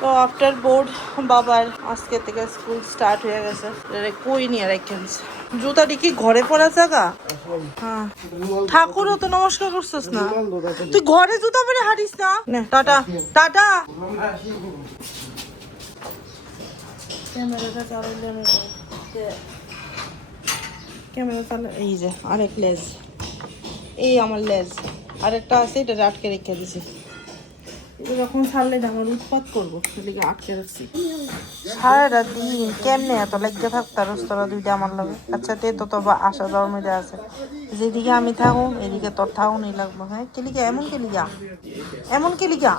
তো after board বাবার আজকে থেকে স্কুল স্টার্ট হয়ে গেছে। কই নিয়ে রেখেছে জুতাটি কি ঘরে পড়া জায়গা? হ্যাঁ ঠাকুরও তো নমস্কার করছিস না, তুই ঘরে জুতা পরে হাঁটিস না। Tata tata. ক্যামেরাটা চালাইলে ক্যামেরা চালা। এই যে আরেক লেজ, এই আমার লেজ আরেকটা আছে, এটা আটকে রেখে দিছি। যখন ছাড়লে আমার উৎপাত করবো, সেদিকে আটকে রাখছি। সারাটা দিন কেমনে এত লেগে থাকতার তোরা দুইটা আমার লাগে। আচ্ছা তে তো তোর আসা যাওয়ার মধ্যে আছে, যেদিকে আমি থাকুম এদিকে তোর থাকুনই লাগবো। হ্যাঁ কেলিকা এমন কেলিকা, এমন কেলিকা।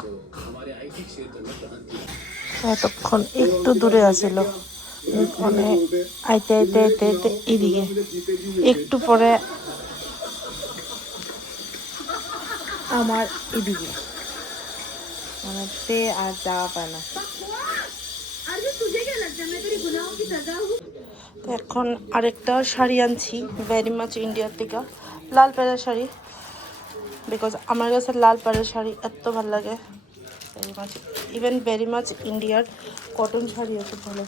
এতক্ষণ একটু দূরে আসিল, মানে আইতে আইতে আইতে আইতে এদিকে, একটু পরে আমার এদিকে, মানে তে আর যাওয়া পায় না। এখন আরেকটা শাড়ি আনছি ভেরি মাচ ইন্ডিয়ার থেকে, লাল পাড়ের শাড়ি, বিকজ আমার কাছে লাল পাড়ের শাড়ি এত ভালো লাগে। Very much even very much ইন্ডিয়ার কটন শাড়ি এত ভালো।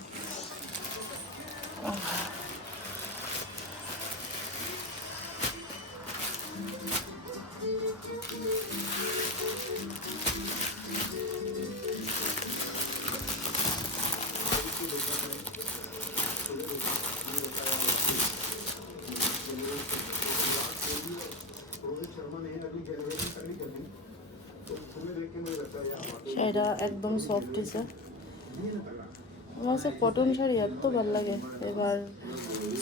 শাড়িটা একদম সফট হয়েছে। আমার কাছে কটন শাড়ি এত ভালো লাগে। এবার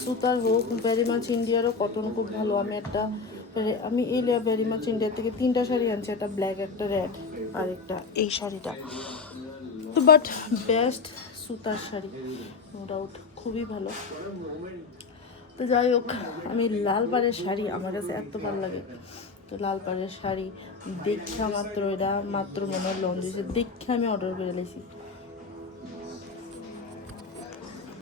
সুতার হোক, ভেরি মাচ ইন্ডিয়ারও কটন খুব ভালো। আমি এই ভেরি মাচ ইন্ডিয়ার থেকে 3টা শাড়ি আনছি, একটা ব্ল্যাক, একটা রেড, আর একটা এই শাড়িটা। তো বাট বেস্ট সুতার শাড়ি, নো ডাউট, খুবই ভালো। তো যাই হোক, আমি লাল পাড়ের শাড়ি আমার কাছে এত ভালো লাগে। তো লাল পাড়ের শাড়ি দেখা মাত্র, এটা মাত্র মনে হয় লঞ্চ দিয়েছে, দেখে আমি অর্ডার করে নিয়েছি।